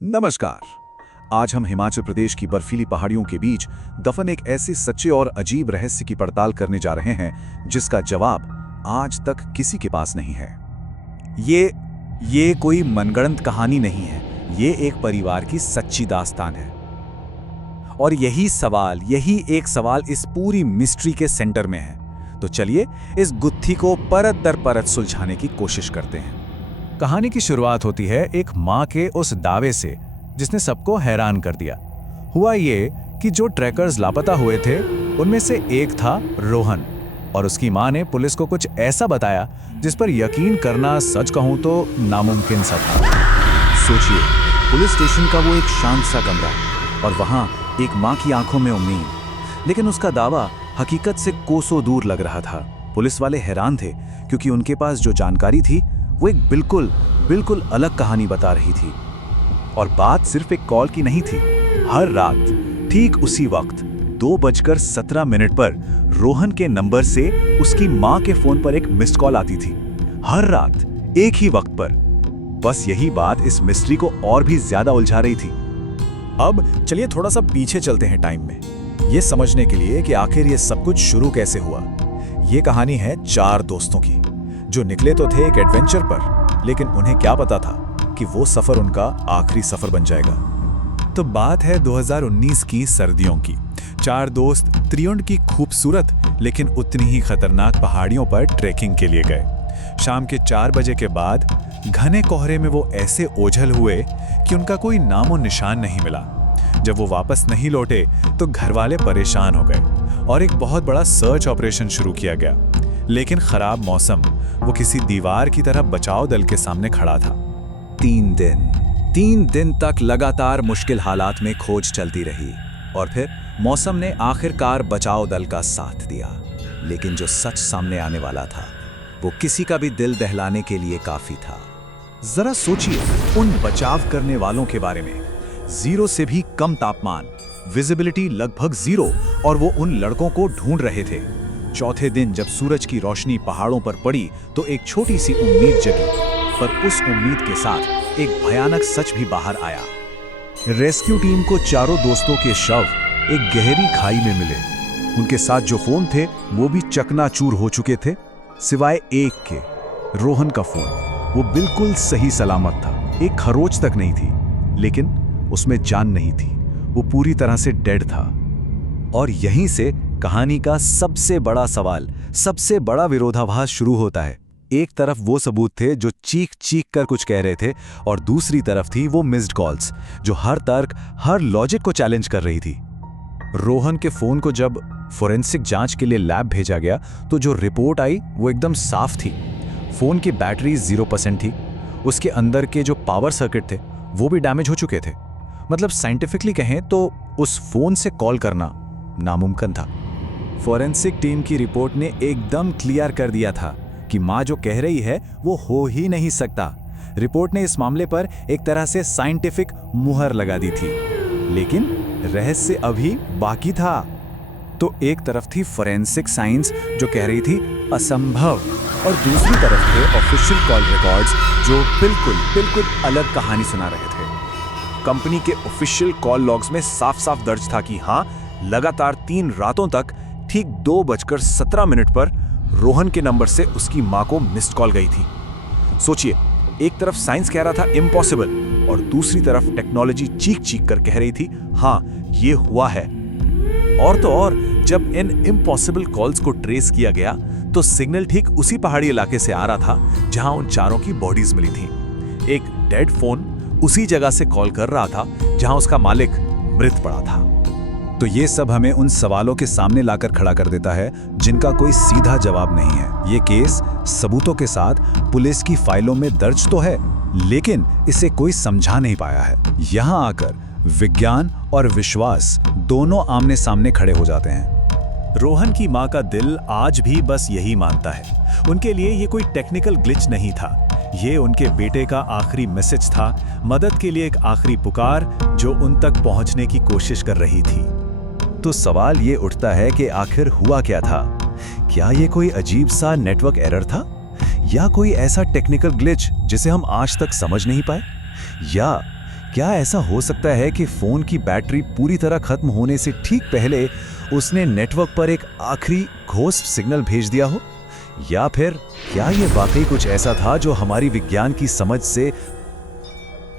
नमस्कार। आज हम हिमाचल प्रदेश की बर्फीली पहाड़ियों के बीच दफन एक ऐसे सच्चे और अजीब रहस्य की पड़ताल करने जा रहे हैं जिसका जवाब आज तक किसी के पास नहीं है। ये कोई मनगढ़ंत कहानी नहीं है, ये एक परिवार की सच्ची दास्तान है। और यही एक सवाल इस पूरी मिस्ट्री के सेंटर में है। तो चलिए इस गुत्थी को परत दर परत सुलझाने की कोशिश करते हैं। कहानी की शुरुआत होती है एक माँ के उस दावे से जिसने सबको हैरान कर दिया। हुआ ये कि जो ट्रैकर्स लापता हुए थे उनमें से एक था रोहन, और उसकी माँ ने पुलिस को कुछ ऐसा बताया जिस पर यकीन करना सच कहूँ तो नामुमकिन सा था। सोचिए, पुलिस स्टेशन का वो एक शांत सा कमरा और वहाँ एक माँ की आंखों में उम्मीद, लेकिन उसका दावा हकीकत से कोसों दूर लग रहा था। पुलिस वाले हैरान थे क्योंकि उनके पास जो जानकारी थी वो एक बिल्कुल अलग कहानी बता रही थी। और बात सिर्फ एक कॉल की नहीं थी। हर रात ठीक उसी वक्त 2:17 पर रोहन के नंबर से उसकी माँ के फोन पर एक मिस्ड कॉल आती थी। हर रात एक ही वक्त पर। बस यही बात इस मिस्ट्री को और भी ज्यादा उलझा रही थी। अब चलिए थोड़ा सा पीछे चलते हैं टाइम में, ये समझने के लिए कि आखिर ये सब कुछ शुरू कैसे हुआ। ये कहानी है 4 दोस्तों की जो निकले तो थे एक एडवेंचर पर, लेकिन उन्हें क्या पता था कि वो सफर उनका आखिरी सफर बन जाएगा। तो बात है 2019 की सर्दियों की। 4 दोस्त त्रियुंड की खूबसूरत लेकिन उतनी ही खतरनाक पहाड़ियों पर ट्रैकिंग के लिए गए। शाम के 4 बजे के बाद घने कोहरे में वो ऐसे ओझल हुए कि उनका कोई नामो निशान नहीं मिला। जब वो वापस नहीं लौटे तो घर वाले परेशान हो गए और एक बहुत बड़ा सर्च ऑपरेशन शुरू किया गया। लेकिन खराब मौसम वो किसी दीवार की तरह बचाव दल के सामने खड़ा था। 3 दिन तक लगातार मुश्किल हालात में खोज चलती रही और फिर मौसम ने आखिरकार बचाव दल का साथ दिया। लेकिन जो सच सामने आने वाला था वो किसी का भी दिल दहलाने के लिए काफी था। जरा सोचिए उन बचाव करने वालों के बारे में। 0 से भी कम तापमान, विजिबिलिटी लगभग 0, और वो उन लड़कों को ढूंढ रहे थे। चौथे दिन जब सूरज की रोशनी पहाड़ों पर पड़ी तो एक छोटी सी उम्मीद जगी, पर उस उम्मीद के साथ एक भयानक सच भी बाहर आया। रेस्क्यू टीम को 4 दोस्तों के शव एक गहरी खाई में मिले। उनके साथ जो फोन थे वो भी चकनाचूर हो चुके थे, सिवाय एक के, रोहन का फोन। वो बिल्कुल सही सलामत था, एक खरोच तक नहीं थी, लेकिन उसमें जान नहीं थी। वो पूरी तरह से डेड था। और यहीं से कहानी का सबसे बड़ा सवाल, सबसे बड़ा विरोधाभास शुरू होता है। एक तरफ वो सबूत थे जो चीख कर कुछ कह रहे थे, और दूसरी तरफ थी वो मिस्ड कॉल्स जो हर तर्क, हर लॉजिक को चैलेंज कर रही थी। रोहन के फोन को जब फोरेंसिक जांच के लिए लैब भेजा गया तो जो रिपोर्ट आई वो एकदम साफ थी। फोन की बैटरी 0% थी, उसके अंदर के जो पावर सर्किट थे वो भी डैमेज हो चुके थे। मतलब साइंटिफिकली कहें तो उस फोन से कॉल करना नामुमकिन था। फोरेंसिक टीम की रिपोर्ट ने एकदम क्लियर कर दिया था कि माँ जो कह रही है वो हो ही नहीं सकता। रिपोर्ट ने इस मामले पर एक तरह से साइंटिफिक मुहर लगा दी थी, लेकिन रहस्य अभी बाकी था। तो एक तरफ थी फोरेंसिक साइंस जो कह रही थी असंभव, और दूसरी तरफ थे ऑफिशियल कॉल रिकॉर्ड्स जो बिल्कुल अलग कहानी सुना रहे थे। कंपनी के ऑफिशियल कॉल लॉग्स में साफ दर्ज था कि हाँ, लगातार 3 रातों तक ठीक 2:17 पर रोहन के नंबर से उसकी मां को मिस्ड कॉल गई थी। सोचिए, एक तरफ साइंस कह रहा था इम्पॉसिबल, और दूसरी तरफ टेक्नोलॉजी चीख कर कह रही थी हाँ, ये हुआ है। और तो और, जब इन इम्पॉसिबल कॉल्स को ट्रेस किया गया तो सिग्नल ठीक उसी पहाड़ी इलाके से आ रहा था जहां उन 4 की बॉडीज मिली थी। एक डेड फोन उसी जगह से कॉल कर रहा था जहां उसका मालिक मृत पड़ा था। तो ये सब हमें उन सवालों के सामने लाकर खड़ा कर देता है जिनका कोई सीधा जवाब नहीं है। ये केस सबूतों के साथ पुलिस की फाइलों में दर्ज तो है, लेकिन इसे कोई समझा नहीं पाया है। यहाँ आकर विज्ञान और विश्वास दोनों आमने सामने खड़े हो जाते हैं। रोहन की माँ का दिल आज भी बस यही मानता है। उनके लिए ये कोई टेक्निकल ग्लिच नहीं था, ये उनके बेटे का आखिरी मैसेज था, मदद के लिए एक आखिरी पुकार जो उन तक पहुंचने की कोशिश कर रही थी। तो सवाल ये उठता है कि आखिर हुआ क्या था? क्या ये कोई अजीब सा नेटवर्क एरर था, या कोई ऐसा टेक्निकल ग्लिच जिसे हम आज तक समझ नहीं पाए, या क्या ऐसा हो सकता है कि फोन की बैटरी पूरी तरह खत्म होने से ठीक पहले उसने नेटवर्क पर एक आखिरी घोस्ट सिग्नल भेज दिया हो? या फिर क्या ये वाकई कुछ ऐसा था जो हमारी विज्ञान की समझ से।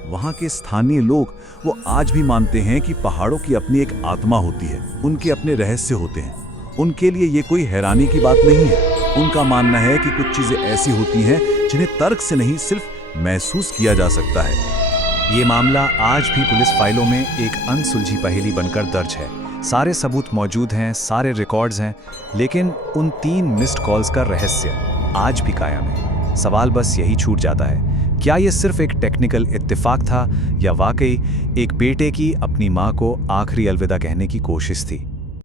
वहाँ के स्थानीय लोग वो आज भी मानते हैं कि पहाड़ों की अपनी एक आत्मा होती है, उनके अपने रहस्य होते हैं। उनके लिए ये कोई हैरानी की बात नहीं है। उनका मानना है कि कुछ चीजें ऐसी होती हैं जिन्हें तर्क से नहीं, सिर्फ महसूस किया जा सकता है। ये मामला आज भी पुलिस फाइलों में एक अनसुलझी पहेली बनकर दर्ज है। सारे सबूत मौजूद हैं, सारे रिकॉर्ड्स हैं, लेकिन उन 3 मिस्ड कॉल्स का रहस्य आज भी कायम है। सवाल बस यही छूट जाता है, क्या ये सिर्फ एक टेक्निकल इत्तेफाक था या वाकई एक बेटे की अपनी माँ को आखिरी अलविदा कहने की कोशिश थी?